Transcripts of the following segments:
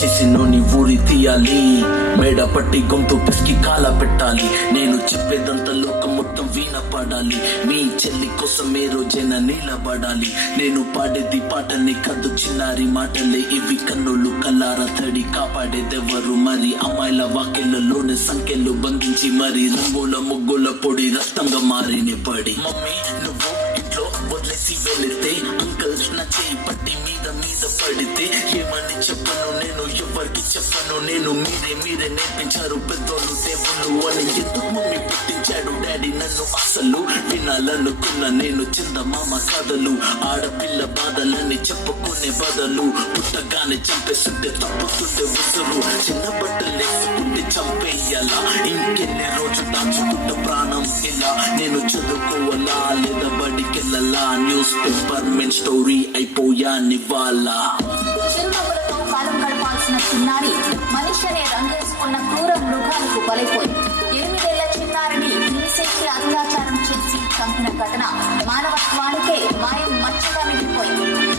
చేసినోని ఊరి తీయాలి, మేడ పట్టి గొంతు పిసికి కాల పెట్టాలి. నేను చెప్పేదంతా లోకం మొత్తం వీణ పాడాలి, మీ చెల్లి కోసం ఏ రోజైనా నిలబడాలి. నేను పాడేది పాటలే కాదు చిన్నారి మాటలే, ఇవి కన్నులు కల్లారా తడి కాపాడేదెవరు మరి? అమ్మాయిల వాక్యలలోనే సంఖ్యలు బంధించి మరి రంగుల ముగ్గుల పొడి రక్తంగా మారిన పడి. మమ్మీ నువ్వు ఇంట్లో వదిలేసి వెళితే, అంకల్ నా చేయి పట్టి మీద మీద పడితే ఏమని చెప్పను నేను, ఎవరికి చెప్పను నేను. మీరే నేర్పించారు పెద్దోళ్ళు దేవుళ్ళు అని. ఎందుకు మమ్మీ పుట్టించాడు డాడీ నన్ను? అసలు వినాలనుకున్న నేను చందమామ కథలు, ఆడపిల్ల బాధలని చెప్పుకునే బదులు పుట్టగానే చంపేస్తుంటే తప్పుతుంటే ఉసురు. చిన్న బట్టలు వేసుకుంటే చంపేయాలా, ఇంకెన్ని రోజు దాచుకుంట ప్రాణం ఇలా? నేను చదువుకోవాలా లేదా బడికెళ్ళాలా? న్యూస్ పేపర్ మెయిన్ స్టోరీ అయిపోయా నివాలా. కాలం గడపాల్సిన చిన్నారి మనిషి అనే రంగేసుకున్న క్రూర మృగాలకు బలైపోయింది. 8 ఏళ్ల చిన్నారిని హింసించి అత్యాచారం చేసి చంపిన ఘటన మానవత్వానికే మాయం మచ్చగా మిగిలిపోయింది.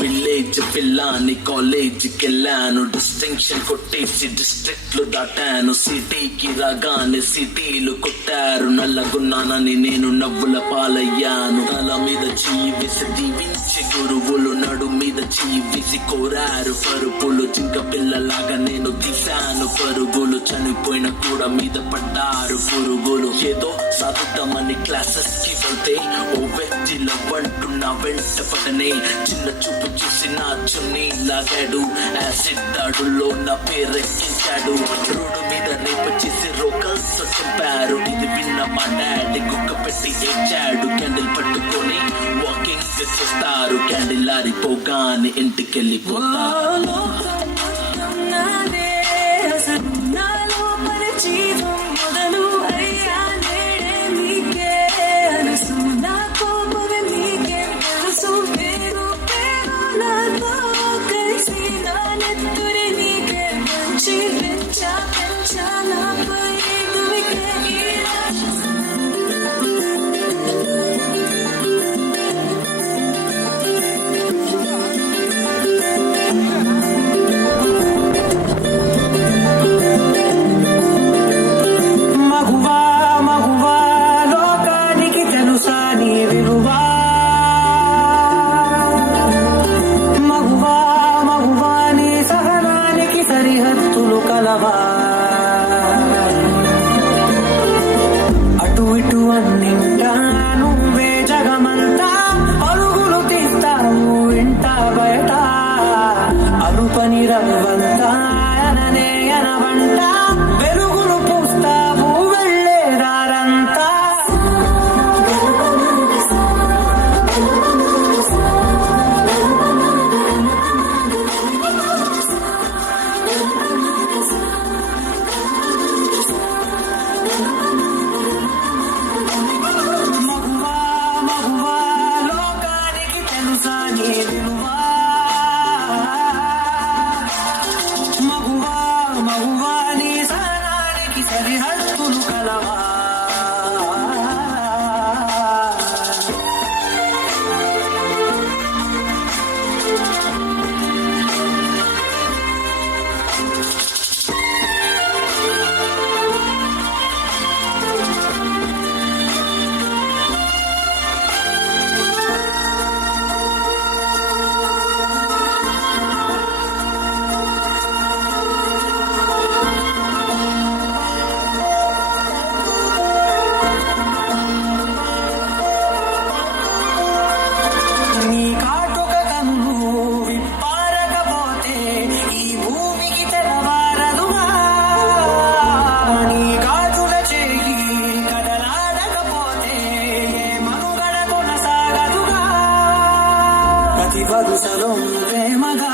విలేజ్ పిల్లాని కాలేజీకి వెళ్ళాను, డిస్టింక్షన్ కొట్టేసి డిస్ట్రిక్ట్ లో దాటాను. సిటీకి రాగానే సిటీలు కొట్టారు, నల్లగున్నానని నేను నవ్వుల పాలయ్యాను. తల మీద చెయ్యి వేసి దీవించి గురువులు, నడు మీద చెయ్యి వేసి కోరారు పరుపులు. జింక పిల్లలాగా నేను తీశాను పరుగులు, చనిపోయిన కూడా మీద పడ్డారు పురుగులు. ఏదో సాధిద్దామని క్లాసెస్ కి వెళ్తే ఓ వ్యక్తి లవ్వంటున్నా వెంట పడనే, చిన్న చూపు చూసి నా చున్నీ లాగాడు, యాసిడ్ దాడుల్లో నా పేరెక్కించాడు. రోడ్డు మీద రేపు చేసి రోకల్స్ చంపారు. ఇది విన్న మా డాడీ కుక్క పెట్టి ఏడ్చాడు. క్యాండిల్ పట్టుకొని వాకింగ్ చేస్తారు, క్యాండిల్ ఆరిపోగానే ఇంటికెళ్ళిపోతారు. అటు ఇటు అన్నింటా నువ్వే జగమంతా, అరుగులు తీస్తావు ఇంట బయట. అరుపని రవ్వంతా అననే అనవంట, వెలుగులు పూస్తావు వెళ్ళేదారంతా. వరుసలో ప్రేమగా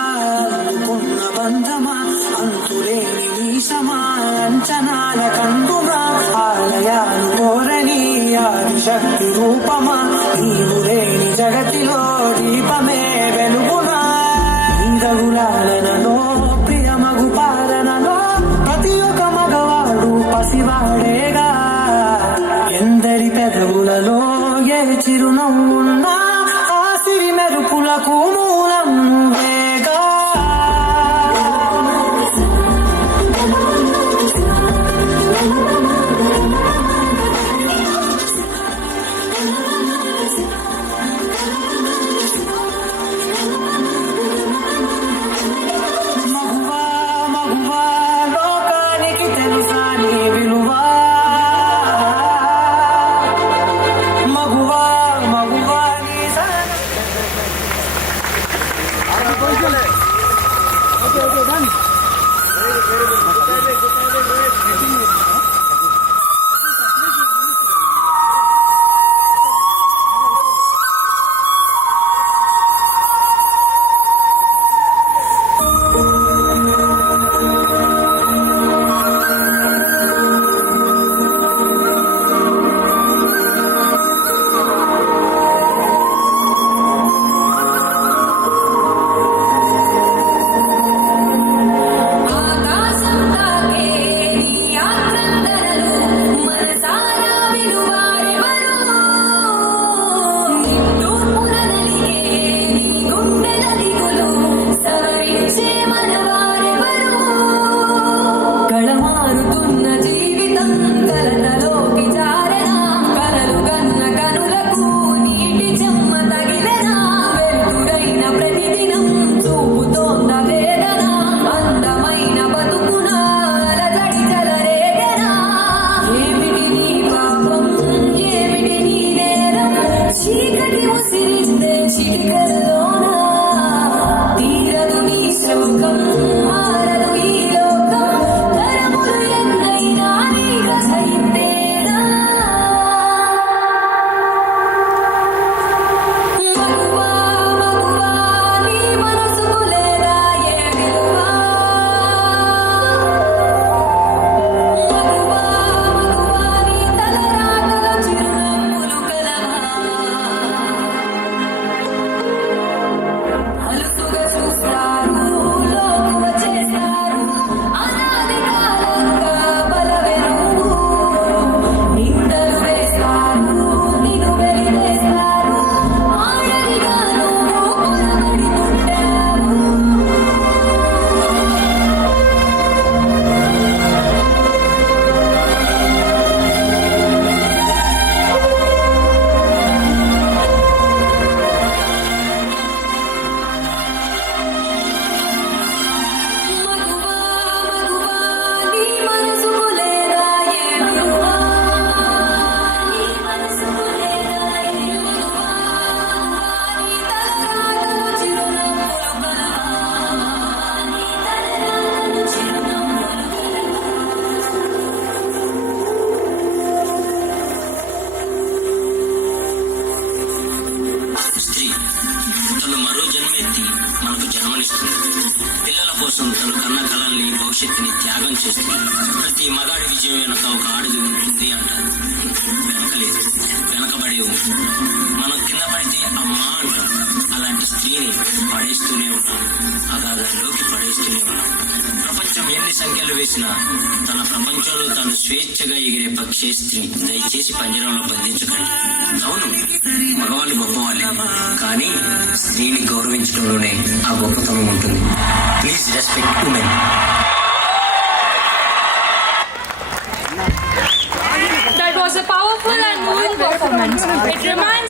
అనుకున్న బంధమా, అంతులేని నీశమా, అంచనాల కందుమా, ఆలయాలు కోరని ఆదిశక్తి రూపమా, నీవు లేని జగతిలో దీపమే వెలుగునా. నీదగులాలనలో ప్రియమగు పాలనలో ప్రతి ఒక్క మగవాడు పసివాడేగా. ఏ చిరునవ్వున్నా ఆ సిరి మెరుపులకు మూలం నువ్వేగా. మగువా మగువా లోకానికి తెలుసా నీ విలువా. మగువా మగువా నీ ఆకాశం తాకే నీ ఆక్రందనలు మనసారా విలువారెవరు నిట్టూర్పున నలిగే నీ గుండెల దిగులు సవరించే మనవారెవరు కళమారుతున్న జీవితం కలతలోకి జారెనా కలలు కన్న కనులకు నీటి చెమ్మ తగిలెనా వెలుతురైన ప్రతిదినం చూపుతోంద వేదన అందమైన బతుకున అలజడి చెలరేగెనా ఏమిటి నీ పాపం ఏమిటి నీ నేరం చీకటి ఉసిరిస్తే చిటికల్లోనా తీరదు నీ శోకం మారదు ఈ లోకం తరములు ఎన్నైనా నీ కథ ఇంతేనా మగువా మగువా నీ మనసుకు లేదా ఏ విలువా మగువా మగువా నీ తలరాటలో చిరునవ్వులు కలవా అలుసుగా చూస్తారు లోకువ చేస్తారు అనాది కాలంగా బలవెరువు నిందలు వేస్తారు నిన్ను వెలివేస్తారు ఆడదిగా నువ్వు పొరబడుతుంటావు మగువా మగువా నీ మనసుకు లేదా ఏ విలువా నీ మనసుకు లేదా ఏ విలువా నీ తలరాటలో చిరునవ్వులు కలవా నీ తలరాటలో చిరునవ్వులు కలవా స్త్రీ తను మరో జన్మెత్తి మనకు జన్మనిస్తుంది. పిల్లల కోసం తను కన్న కళల్ని భవిష్యత్తుని త్యాగం చేస్తుంది. ప్రతి మగాడి విజయం వెనక ఒక ఆడది ఉంటుంది అంటారు. వెనకలేదు, వెనకబడే ఉంది. మనం కింద పడితే అమ్మా అంటాం. అలాంటి స్త్రీని పడేస్తూనే ఉన్నాం, అగాధంలోకి పడేస్తూనే ఉన్నాం. ప్రపంచం ఎన్ని సంఖ్యలు వేసినా తన ప్రపంచంలో తాను స్వేచ్ఛగా ఎగిరే పక్షే స్త్రీ. దయచేసి పంజరంలో బంధించకండి. అవును, మగవాళ్ళు గొప్పవాళ్ళే, కానీ స్త్రీని గౌరవించడంలోనే ఆ గొప్పతనం ఉంటుంది. Please respect women. That was a powerful and moving performance. It reminds